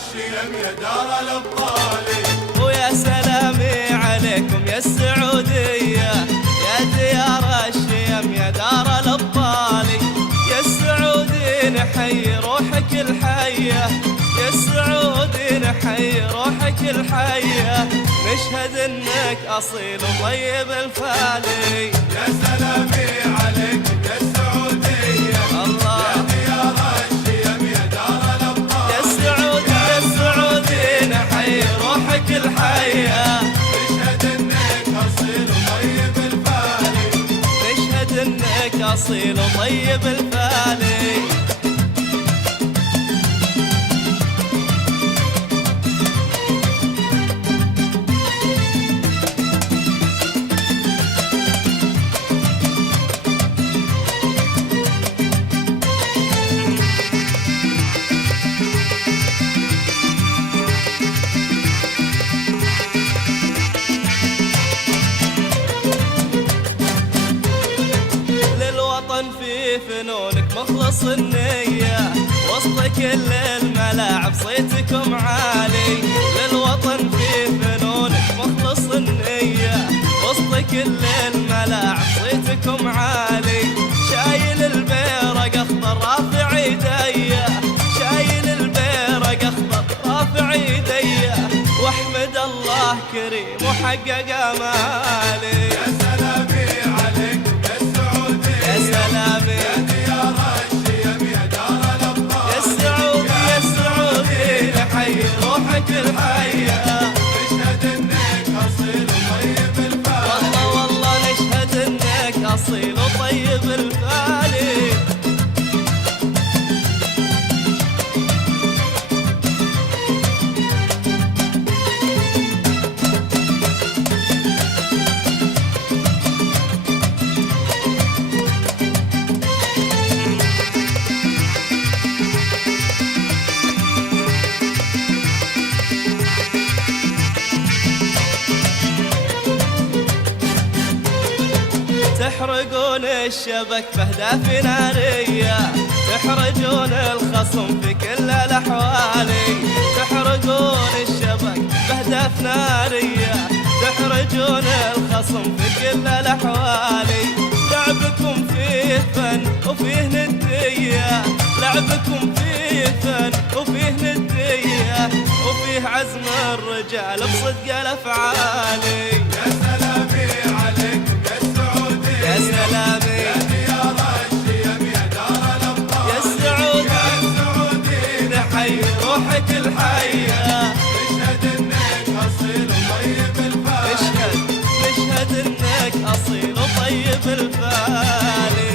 الشيم يا دار الابطال. ويا سلامي عليكم يا السعودية يا ديار الشيم يا دار الابطال. يا السعودي نحيي روحك الحية، يا السعودي نحيي روحك الحية، نشهد انك اصيل وطيب الفالي. يا سلامي عليكم يا السعودية الله يا ديار الشيم يا دار الابطال. يا السعودي يا السعودي نحيي روحك الحية، نشهد انك اصيل وطيب الفالي. نشهد انك اصيل وطيب الفالي. في فنونك مخلص النية، وسط كل الملاعب صيتكم عالي. للوطن في فنونك مخلص النية، وسط كل الملاعب صيتكم عالي. شايل البيرق اخضر رافع ايديا، شايل البيرق اخضر رافع ايديا، واحمد الله كريم وحقق امالي. يا سلامي عليكم يا السعودية يا سلامي يا ديار الشيم يا دار الابطال. يا السعودي يا السعودي نحيي روحك الحية، نشهد انك اصيل وطيب الفالي. والله والله نشهد انك اصيل وطيب الفالي. تحرقون الشبك بأهداف نارية، تحرجون الخصم في كل الأحوال. تحرقون الشبك بأهداف نارية، تحرجون الخصم في كل الأحوال. لعبكم فيه فن وفيه ندية، لعبكم فيه فن وفيه ندية، وفيه عزم الرجال بصدق الأفعال. يا سلامي عليكم يا السعودية يا سلامي يا ديار الشيم يا دار الابطال. يا السعودي يا السعودي نحيي روحك الحية، نشهد انك اصيل وطيب الفالي. نشهد انك اصيل وطيب الفالي.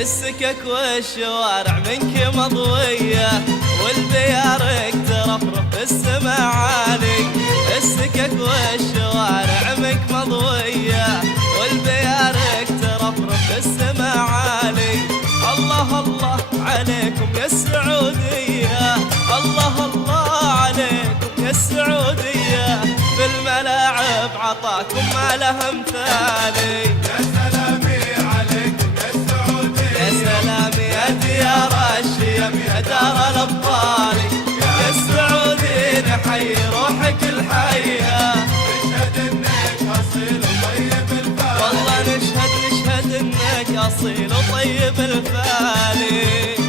السكك والشوارع منك مضوية، والبيارق ترفرف بالسما عالي. السكك والشوارع منك مضوية، والبيارق ترفرف بالسما عالي. الله الله عليكم يا السعودية، الله الله عليكم يا السعودية، في الملاعب عطاكم ما له مثالي. يا سلامي عليكم يا السعودية يا سلامي يا ديار الشيم يا دار الابطال. يا السعودي نحيي روحك الحية، نشهد انك اصيل وطيب الفالي. والله نشهد انك اصيل وطيب الفالي.